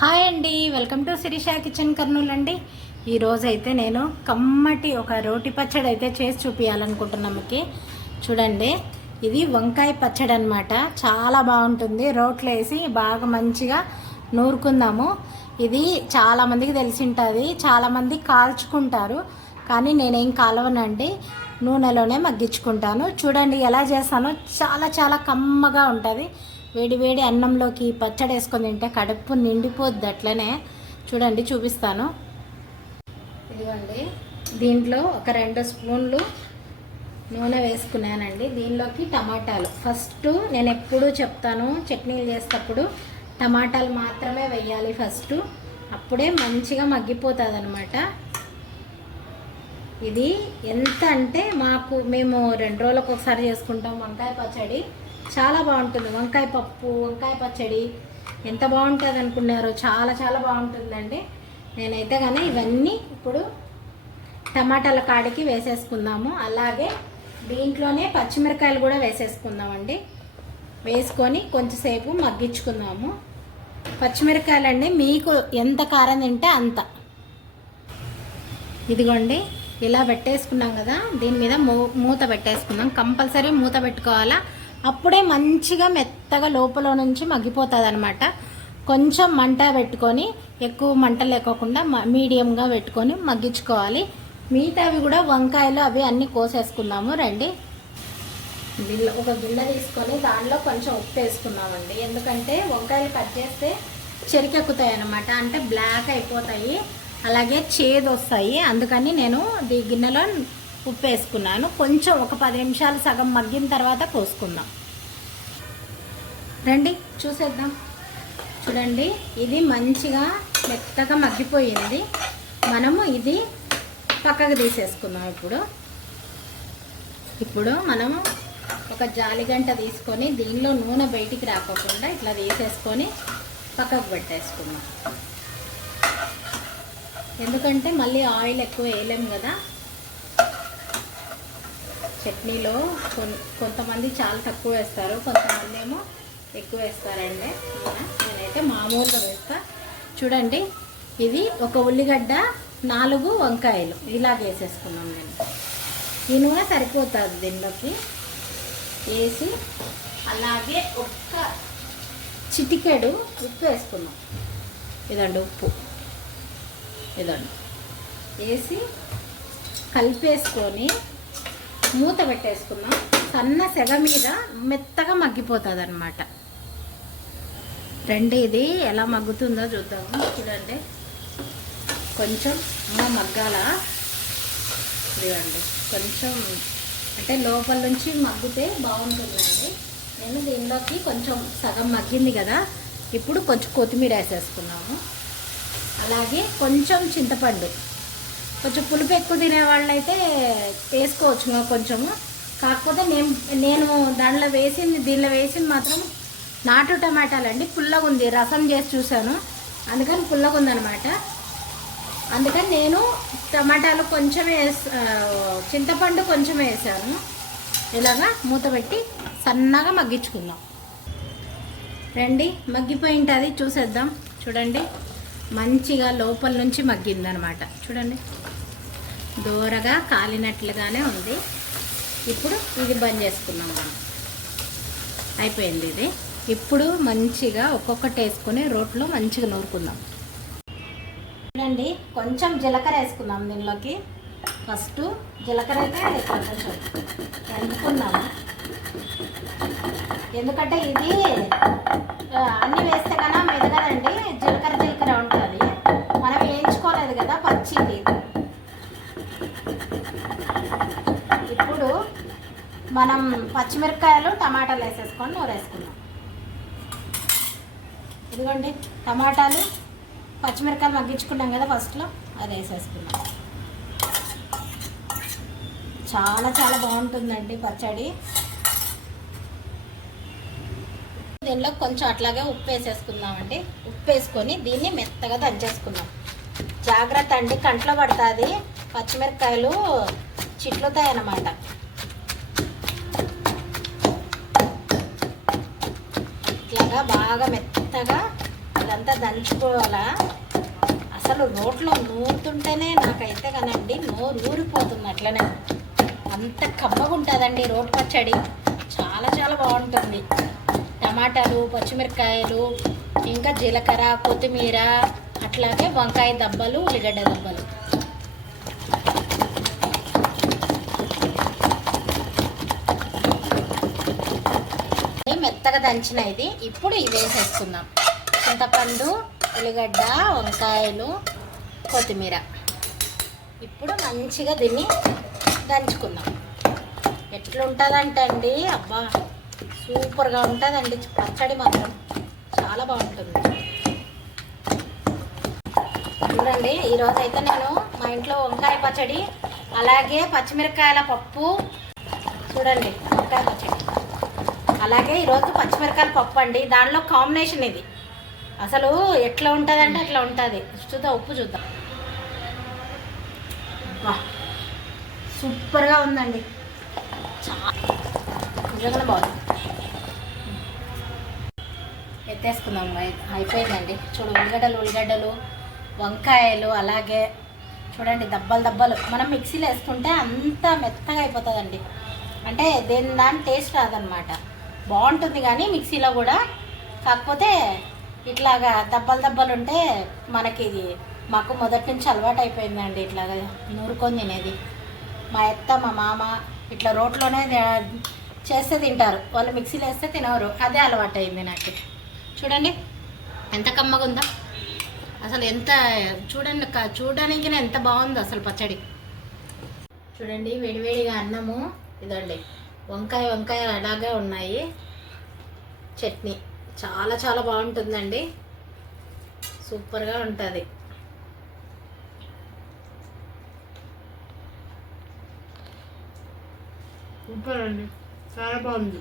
Hi అండి, welcome to Shirisha kitchen Kurnool అండి. ఈరోజు అయితే నేను కమ్మటి ఒక రోటి పచ్చడి అయితే చేసి చూపించాలనుకుంటున్నాను మీకు. చూడండి, ఇది వంకాయ పచ్చడి అనమాట. చాలా బాగుంటుంది. రోట్లో వేసి బాగా మంచిగా నూరుకుందాము. ఇది చాలామందికి తెలిసి ఉంటుంది, చాలామంది కాల్చుకుంటారు, కానీ నేనేం కాలవనండి, నూనెలోనే మగ్గించుకుంటాను. చూడండి ఎలా చేస్తానో, చాలా చాలా కమ్మగా ఉంటుంది. వేడి వేడి అన్నంలోకి పచ్చడి వేసుకొని తింటే కడుపు నిండిపోద్ది. అట్లనే చూడండి, చూపిస్తాను. ఇదిగోండి, దీంట్లో ఒక 2 స్పూన్లు నూనె వేసుకున్నానండి. దీనిలోకి టమాటాలు, ఫస్ట్ నేను ఎప్పుడూ చెప్తాను, చట్నీలు చేసేటప్పుడు టమాటాలు మాత్రమే వేయాలి ఫస్ట్, అప్పుడే మంచిగా మగ్గిపోతుంది అనమాట. ఇది ఎంత అంటే మేము 2 రోజులకు ఒకసారి చేసుకుంటాం వంకాయ పచ్చడి. చాలా బాగుంటుంది. వంకాయ పప్పు, వంకాయ పచ్చడి ఎంత బాగుంటుంది అనుకున్నారో, చాలా చాలా బాగుంటుందండి. నేనైతే కానీ ఇవన్నీ ఇప్పుడు టమాటాల కాడికి వేసేసుకుందాము. అలాగే దీంట్లోనే పచ్చిమిరకాయలు కూడా వేసేసుకుందామండి. వేసుకొని కొంచెంసేపు మగ్గించుకుందాము. పచ్చిమిరకాయలండి మీకు ఎంత కారం తింటే అంత. ఇదిగోండి, ఇలా పెట్టేసుకున్నాం కదా, దీని మీద మూత పెట్టేసుకుందాం. కంపల్సరీ మూత పెట్టుకోవాలా, అప్పుడే మంచిగా మెత్తగా లోపల నుంచి మగ్గిపోతుంది అనమాట. కొంచెం మంట పెట్టుకొని, ఎక్కువ మంట లేకోకుండా మీడియంగా పెట్టుకొని మగ్గించుకోవాలి. మిగతావి కూడా వంకాయలు అవి అన్నీ కోసేసుకుందాము. రండి, ఒక గిన్నె తీసుకొని దానిలో కొంచెం ఉప్పు వేసుకుందామండి. ఎందుకంటే వంకాయలు కట్ చేస్తే చెరికెక్కుతాయి అన్నమాట, అంటే బ్లాక్ అయిపోతాయి, అలాగే చేదు వస్తాయి. అందుకని నేను ఈ గిన్నెలో ఉప్పు వేసుకున్నాను. కొంచెం ఒక 10 నిమిషాలు సగం మగ్గిన తర్వాత పోసుకుందాం. రండి చూసేద్దాం. చూడండి, ఇది మంచిగా మెత్తగా మగ్గిపోయింది. మనము ఇది పక్కకు తీసేసుకుందాం. ఇప్పుడు మనము ఒక జాలిగంట తీసుకొని దీనిలో నూనె బయటికి రాకుండా ఇట్లా తీసేసుకొని పక్కకు పెట్టేసుకుందాం. ఎందుకంటే మళ్ళీ ఆయిల్ ఎక్కువ వేయలేము కదా. చట్నీలో కొంతమంది చాలా తక్కువ వేస్తారు, కొంతమంది ఏమో ఎక్కువ వేస్తారండి. నేనైతే మామూలుగా వేస్తా. చూడండి, ఇది ఒక ఉల్లిగడ్డ, 4 వంకాయలు ఇలా వేసేసుకున్నాం. నేను ఈ నూనె సరిపోతుంది దీనిలోకి వేసి, అలాగే ఒక్క చిటికెడు ఉప్పు వేసుకున్నాం. ఇదండి ఉప్పు, ఇదండి వేసి కలిపేసుకొని మూత పెట్టేసుకుందాం. సన్న సెగ మీద మెత్తగా మగ్గిపోతుంది అనమాట. రండి, ఇది ఎలా మగ్గుతుందో చూద్దాము. చూడండి, కొంచెం మగ్గాల. ఇదిగండి, కొంచెం అంటే లోపల నుంచి మగ్గితే బాగుంటుందండి. నేను దీనిలోకి కొంచెం సగం మగ్గింది కదా, ఇప్పుడు కొంచెం కొత్తిమీర వేసేసుకున్నాము. అలాగే కొంచెం చింతపండు, కొంచెం పులుపు ఎక్కువ తినే వాళ్ళైతే వేసుకోవచ్చు కొంచెము. కాకపోతే నేను దీనిలో వేసింది మాత్రం నాటు టమాటాలు అండి. పుల్లగా ఉంది, రసం చేసి చూసాను, అందుకని పుల్లగా ఉందనమాట. అందుకని నేను టమాటాలు కొంచెం చింతపండు కొంచెం వేసాను. ఇలాగా మూత పెట్టి సన్నగా మగ్గించుకుందాం. రండి, మగ్గిపోయి ఉంటుంది, చూసేద్దాం. చూడండి, మంచిగా లోపల నుంచి మగ్గిందనమాట. చూడండి, దూరగా కాలినట్లుగానే ఉంది. ఇప్పుడు ఇది బంద్ చేసుకున్నాం మనం. అయిపోయింది ఇది. ఇప్పుడు మంచిగా ఒక్కొక్కటి వేసుకొని రోట్లో మంచిగా నూరుకుందాం. చూడండి, కొంచెం జీలకర్ర వేసుకుందాం దీనిలోకి. ఫస్ట్ జీలకర్ర అయితే కొంచెం వండుకుందాము. ఎందుకంటే ఇది అన్నీ వేస్తే కన్నా మెదగదండి, జీలకర్ర ఉంటుంది. మనం వేయించుకోలేదు కదా, పచ్చిది. ఇప్పుడు మనం పచ్చిమిరపకాయలు, టమాటాలు వేసేసుకొని నూరేసుకుందాం. ఇదిగోండి, టమాటాలు, పచ్చిమిరపకాయలు మగ్గించుకున్నాం కదా ఫస్ట్లో, అది వేసేసుకున్నాం. చాలా చాలా బాగుంటుందండి పచ్చడి. దీనిలో కొంచెం అట్లాగే ఉప్పు వేసేసుకుందామండి. ఉప్పు వేసుకొని దీన్ని మెత్తగా దంచేసుకుందాం. జాగ్రత్త అండి, కంట్లో పడుతుంది, పచ్చిమిరపకాయలు చిట్లుతాయి అన్నమాట. ఇట్లాగా బాగా మెత్తగా అదంతా దంచుకోవాలా. అసలు రోట్లో నూరుతుంటేనే నాకైతే కానండి నోరు ఊరిపోతుంది అట్లనే. అంత కమ్మగా ఉంటుందండి రోటి పచ్చడి, చాలా చాలా బాగుంటుంది. టమాటాలు, పచ్చిమిరపకాయలు, ఇంకా జీలకర్ర, కొత్తిమీర, అట్లాగే వంకాయ దబ్బలు, ఉల్లిగడ్డ దబ్బలు. మెత్తగా దంచిన ఇది. ఇప్పుడు ఇవి వేసేసుకుందాం. చింతపండు, ఉల్లిగడ్డ, వంకాయలు, కొత్తిమీర. ఇప్పుడు మంచిగా దీన్ని దంచుకుందాం. ఎట్లుంటుందంటే అండి, అబ్బా సూపర్గా ఉంటుందండి పచ్చడి మాత్రం, చాలా బాగుంటుంది. చూడండి, ఈరోజు అయితే నేను మా ఇంట్లో వంకాయ పచ్చడి, అలాగే పచ్చిమిరపకాయల పప్పు. చూడండి వంకాయ పచ్చడి, అలాగే ఈరోజు పచ్చిమిరపకాయల పప్పు అండి. దానిలో కాంబినేషన్ ఇది అసలు ఎట్లా ఉంటుందంటే అట్లా ఉంటుంది. చూద్దాం, ఉప్పు చూద్దాం. సూపర్గా ఉందండి, చాలా నిజంగానే బాగుంది. ఎత్తేసుకుందాం, అయిపోయిందండి. చూడు, ఉల్లిగడ్డలు, వంకాయలు, అలాగే చూడండి దబ్బలు దబ్బలు. మనం మిక్సీలో వేసుకుంటే అంత మెత్తగా అయిపోతుందండి, అంటే దాని టేస్ట్ రాదనమాట. బాగుంటుంది కానీ మిక్సీలో కూడా, కాకపోతే ఇట్లాగా దబ్బలు ఉంటే మనకి ఇది మాకు మొదటి నుంచి అలవాటు అయిపోయిందండి ఇట్లాగా నూరుకొని తినేది. మా అత్త, మా మామ ఇట్లా రోట్లోనే చేస్తే తింటారు, వాళ్ళు మిక్సీలో వేస్తే తినవరు. అదే అలవాటు అయింది నాకు. చూడండి ఎంత కమ్మగా ఉందో అసలు, ఎంత చూడండి, చూడడానికి ఎంత బాగుందో అసలు పచ్చడి. చూడండి వేడివేడిగా అన్నము, ఇదండి వంకాయ అలాగే ఉన్నాయి, చట్నీ చాలా చాలా బాగుంటుందండి, సూపర్గా ఉంటుంది. సూపర్ అండి, చాలా బాగుంది.